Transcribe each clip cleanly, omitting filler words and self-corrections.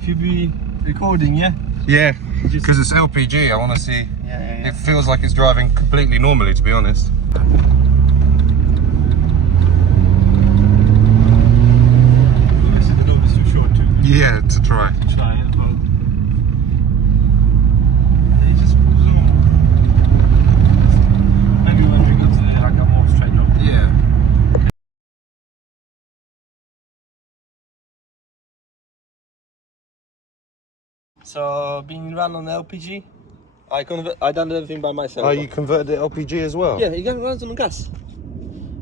If you be recording, yeah? Yeah, because it's LPG, I want to see. Yeah. It feels like it's driving completely normally, to be honest. This is a little bit too short to Yeah, to try. try it, but it just zoom. Maybe when we go to the like a more straight up. Yeah. So being run on LPG, I done everything by myself. Oh, you converted the LPG as well? Yeah, it runs on gas.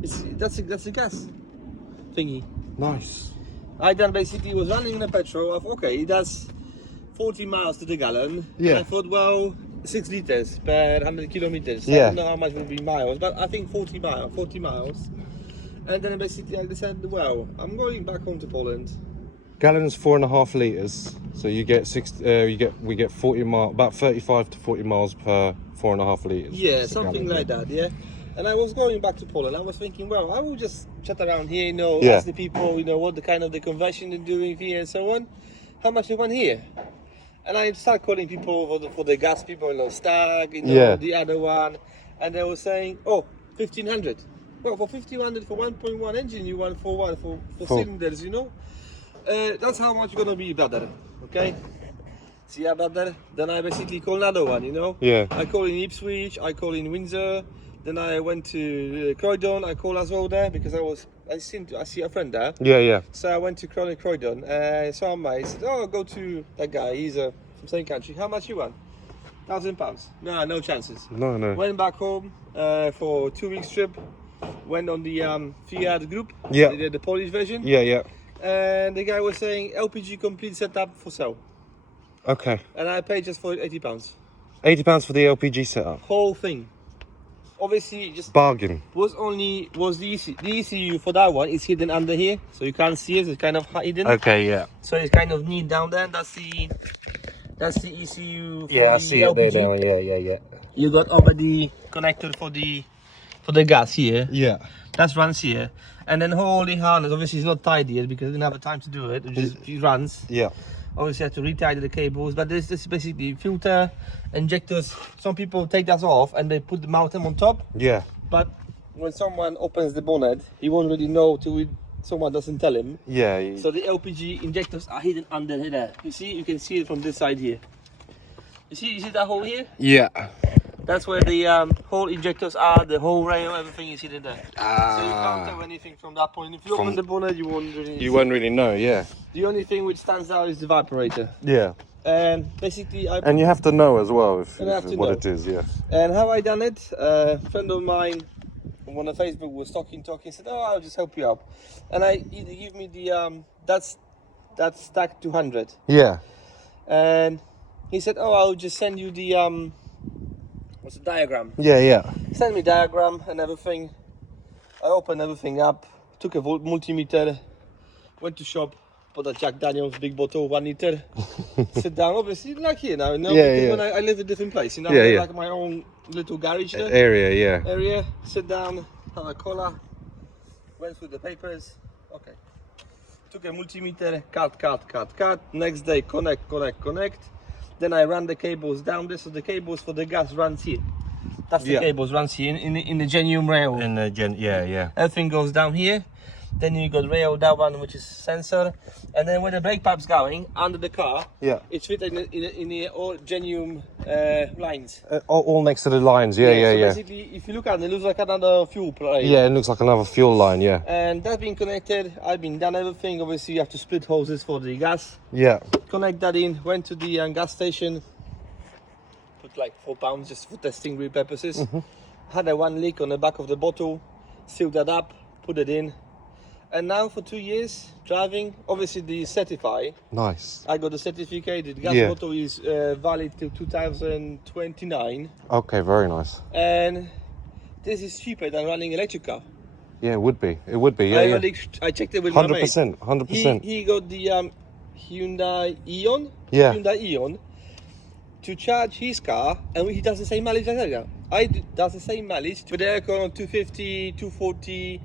That's a gas thingy. Nice. I done basically was running in a petrol. I thought, okay, it does 40 miles to the gallon. Yeah. And I thought, well, 6 liters per 100 kilometers. I Yeah. don't know how much will be miles, but I think 40 miles. And then basically I said, well, I'm going back home to Poland. Gallon's 4.5 litres, so you get we get 40 miles, about 35 to 40 miles per 4.5 litres. Yeah, something like that, yeah. And I was going back to Poland. I was thinking, well, I will just chat around here, ask the people, what the kind of the conversion they're doing here and so on. How much they want here? And I started calling people for the gas people, Stag, the other one. And they were saying, oh, 1,500. Well, for 1,500 for 1.1 engine, you want for what? For cylinders, that's how much gonna be better, okay? See how better? Then I basically call another one, Yeah. I call in Ipswich, I call in Windsor. Then I went to Croydon. I called as well there because I see a friend there. Yeah. So I went to Croydon. So I said, oh, go to that guy. He's from the same country. How much you want? £1,000. No chances. No. Went back home for a 2-week trip. Went on the Fiat group. Yeah. The Polish version. Yeah. And the guy was saying LPG complete setup for sale. Okay. And I paid just for £80. £80 for the LPG setup. Whole thing. Obviously, just Bargain. was the ECU for that one is hidden under here, so you can't see it. It's kind of hidden. Okay, yeah. So it's kind of neat down there. That's the ECU. For Yeah, I the see it LPG. there now. Yeah. You got over the connector for the gas here. Yeah. That runs here, and then holy harness. Obviously, it's not tied yet because I didn't have the time to do it. It runs. Yeah. Obviously, I have to retie the cables, but this is basically filter, injectors. Some people take that off and they put the mountain on top. Yeah. But when someone opens the bonnet, he won't really know till someone doesn't tell him. Yeah. So the LPG injectors are hidden under there. You can see it from this side here. You see that hole here? Yeah. That's where the whole injectors are, the whole rail, everything is hidden there. So you can't tell anything from that point. If you open the bonnet, you won't really won't really know, yeah. The only thing which stands out is the evaporator. Yeah. And basically And you have to know as well what it is, yeah. And how I done it, a friend of mine on Facebook was talking, said, oh, I'll just help you out. And he gave me the, that's stack 200. Yeah. And he said, oh, I'll just send you the, what's the diagram? Yeah. Send me diagram and everything. I opened everything up, took a multimeter, went to shop, bought a Jack Daniels big bottle, 1 liter. Sit down, obviously, like here now, because when I live in a different place, like my own little garage there. Area, sit down, have a cola, went through the papers, okay. Took a multimeter, cut. Next day, connect. Then I ran the cables down there, so the cables for the gas runs here. That's the cables runs here in the genuine rail. Yeah. Everything goes down here. Then you got rail, that one which is sensor, and then when the brake pipe's going under the car, it's fit in the all genuine lines. All next to the lines, So basically, if you look at it, it looks like another fuel plate. Yeah, it looks like another fuel line, yeah. And that's been connected. I've been done everything. Obviously, you have to split hoses for the gas. Yeah. Connect that in. Went to the gas station. Put like £4 just for testing purposes. Had a 1 leak on the back of the bottle. Sealed that up. Put it in. And now for 2 years driving, obviously the certify. Nice. I got the certificate. The gas bottle is valid till 2029. Okay, very nice. And this is cheaper than running electric car. Yeah, it would be. Yeah. I checked it with my mate. 100%. He got the Hyundai Eon. Yeah. Hyundai Eon to charge his car, and he does the same mileage as I do. Does the same mileage with the aircon on 250, 240.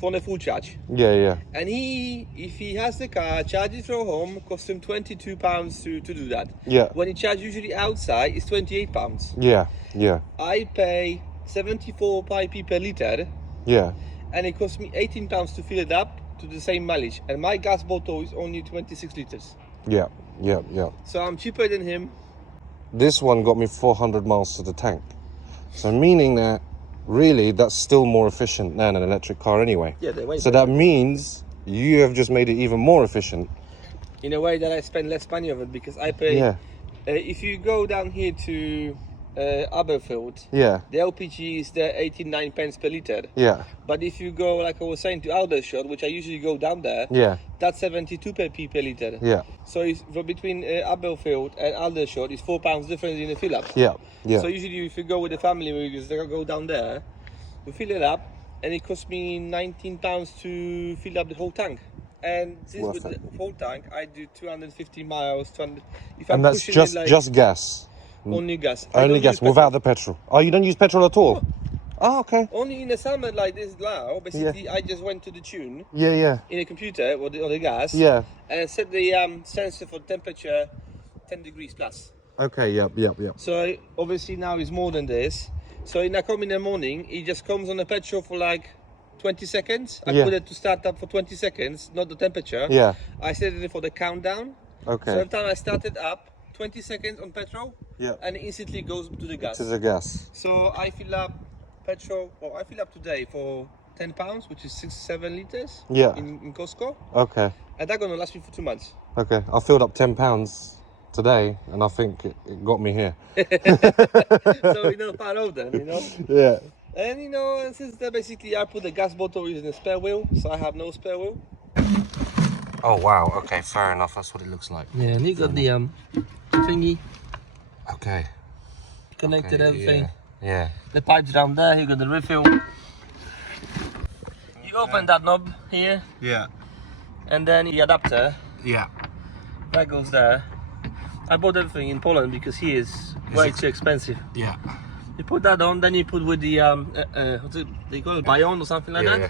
for the full charge. Yeah, yeah. And if he has the car, charge it from home, costs him £22 to do that. Yeah. When he charges usually outside, it's £28. Yeah, yeah, I pay 74p per litre, yeah. and it costs me £18 to fill it up to the same mileage. And my gas bottle is only 26 litres. Yeah, yeah, yeah. So I'm cheaper than him. This one got me 400 miles to the tank. So meaning that really that's still more efficient than an electric car anyway. Yeah, the way. So that means you have just made it even more efficient. In a way that I spend less money of it, because I pay. Yeah. If you go down here to Aberfield, Yeah. the LPG is there 89 pence per litre. Yeah. But if you go, like I was saying, to Aldershot, which I usually go down there, Yeah. that's 72p per litre. Yeah. So it's between Aberfield and Aldershot, it's £4 difference in the fill up. Yeah. Yeah. So usually if you go with the family members, they go down there, we fill it up, and it costs me £19 to fill up the whole tank. And this Worth with it. the whole tank, I do 250 miles. 200, if And that's pushing just it like just gas. only gas. I Only don't gas use petrol. without the petrol. Oh, you don't use petrol at all? Oh, okay. Only in the summer like this now. Basically, I just went to the tune Yeah, yeah. in a computer or the gas. Yeah. And set the sensor for temperature 10 degrees plus. Okay, yep, yep, yep. So obviously now it's more than this. So when I come in the morning, it just comes on the petrol for like 20 seconds. I Yeah. put it to start up for 20 seconds, not the temperature. Yeah. I set it for the countdown. Okay. So every time I start it up, 20 seconds on petrol, Yeah. and it instantly goes to the gas. To the gas. So I fill up petrol, well, I fill up today for £10, which is 6-7 litres Yeah. in Costco. Okay. And that's going to last me for 2 months. Okay. I filled up £10 today, and I think it got me here. So we're not far off then, you know. Yeah. And you know, and since then basically I put the gas bottle in the spare wheel, so I have no spare wheel. Oh wow. Okay, fair enough. That's what it looks like. Yeah, and you got the thingy Okay. connected, Okay, everything. Yeah. The pipes down there, you got the refill. You open that knob here, Yeah. and then the adapter Yeah. that goes there. I bought everything in Poland because here is way too expensive. Yeah. You put that on, then you put with the what's it? They call it Bion or something like that. Yeah.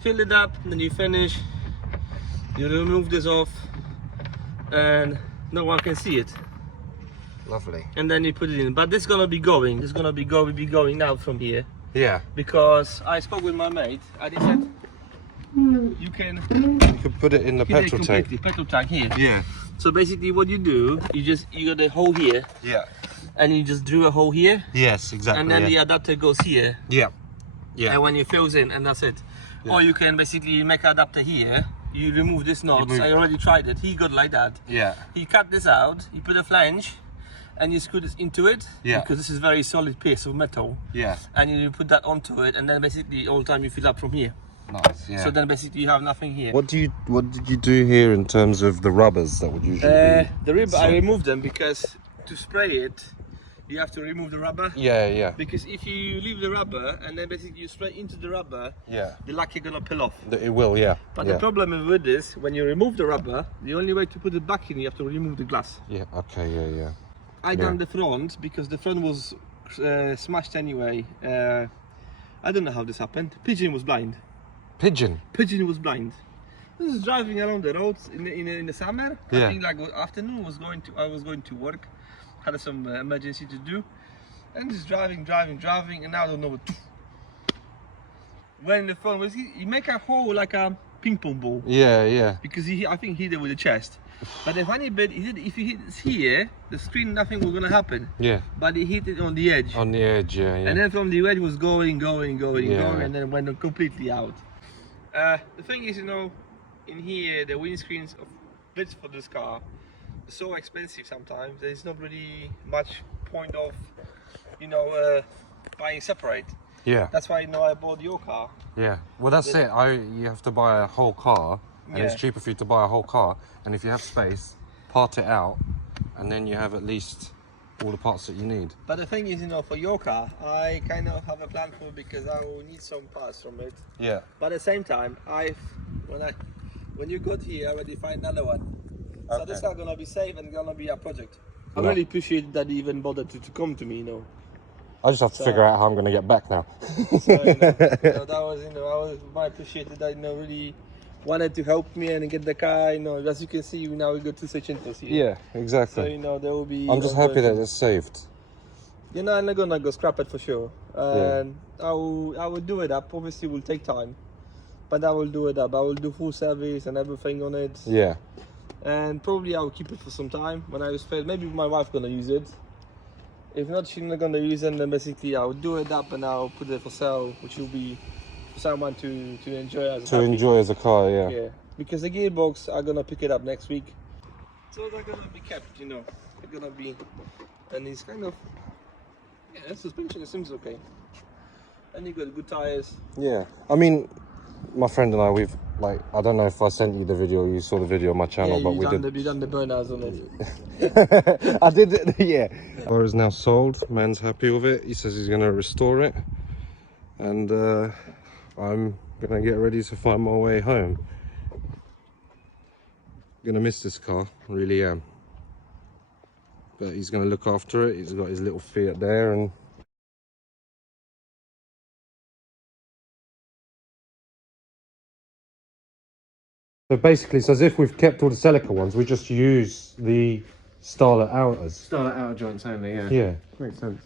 Fill it up, then you finish. You remove this off, and no one can see it. Lovely. And then you put it in. But this is gonna be going. This is gonna be going out from here, Yeah. because I spoke with my mate and he said you can You could put it in the heat it petrol tank. completely, petrol tank here. Yeah. So basically, what you do, you got a hole here, Yeah. and you just drew a hole here, Yes, exactly. and then the yeah. adapter goes here. Yeah. Yeah. And when it fills in, and that's it. Yeah. Or you can basically make an adapter here. You remove this knot. move- I already tried it. He got like that. Yeah. You cut this out. You put a flange, and you screw this into it. Yeah. Because this is very solid piece of metal. Yeah. And you put that onto it, and then basically all the time you fill up from here. Nice. Yeah. So then basically you have nothing here. What did you do here in terms of the rubbers that would usually be? The rib, I So- removed them because to spray it, you have to remove the rubber. Yeah, yeah. Because if you leave the rubber and then basically you spray into the rubber, Yeah. the lacquer gonna peel off. It will, yeah. But yeah. the problem with this, when you remove the rubber, the only way to put it back in, you have to remove the glass. Yeah, okay, yeah, yeah. I done the front because the front was smashed anyway. I don't know how this happened. Pigeon was blind. Pigeon? Pigeon was blind. This is driving around the roads in the summer. Yeah. I think like afternoon I was going to work, had some emergency to do, and just driving, and now I don't know what. When the phone was, he make a hole like a ping pong ball Yeah, yeah. because I think he hit it with the chest. But the funny bit, if he hits here, the screen nothing was gonna happen. Yeah. But he hit it on the edge. On the edge, yeah, yeah. And then from the edge was going, Yeah. and then went completely out. The thing is, you know, in here the windscreens of bits for this car are so expensive sometimes. There's not really much point of, you know, buying separate. Yeah. That's why, you know, I bought your car. Yeah. Well, that's it. You have to buy a whole car, and it's Yeah. cheaper for you to buy a whole car. And if you have space, part it out, and then you have at least all the parts that you need. But the thing is, you know, for your car, I kind of have a plan for it because I will need some parts from it. Yeah. But at the same time, when you got here, I already find another one. So this is gonna be safe and gonna be a project. I Yeah. really appreciate that you even bothered to come to me, you know. I just have to figure out how I'm going to get back now. So, that was, I was I appreciated that, really wanted to help me and get the car. As you can see, now we got two Seicentos here. Yeah, exactly. So, there will be. I'm just happy that it's saved. I'm not gonna go scrap it for sure. And I will do it up. Obviously, it will take time, but I will do it up. I will do full service and everything on it. Yeah. And probably I will keep it for some time when I was fed. Maybe my wife gonna use it. If not, she's not gonna use it. Then basically, I'll do it up and I'll put it for sale, which will be for someone to enjoy as a enjoy as a car, yeah. Yeah, because the gearbox are gonna pick it up next week, so they're gonna be kept. They're gonna be, and it's kind of. Yeah, suspension seems okay. And you got good tires. Yeah, I mean, my friend and I, I don't know if I sent you the video or you saw the video on my channel, but we did. You done the burners on it. I did, yeah. Car is now sold. Man's happy with it. He says he's going to restore it. And I'm going to get ready to find my way home. Going to miss this car, really am. But he's going to look after it. He's got his little Fiat there and... So basically, it's as if we've kept all the Celica ones, we just use the Starlet outers. Starlet outer joints only, yeah. Yeah. Makes sense.